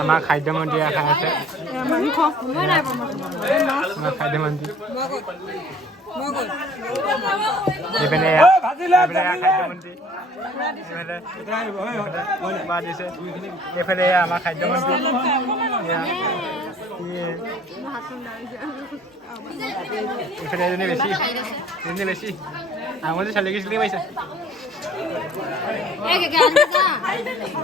আমাৰ খাদ্য মন্ত্ৰী খাই আছে আমাৰ খাদ্য মন্ত্ৰী এইপিনে খাদ্য মন্ত্ৰী দিছে এইফালে আমাৰ খাদ্য মন্ত্ৰী এইফালে এজনী বেছি আঙুলি চালি গৈছিলে পাইছে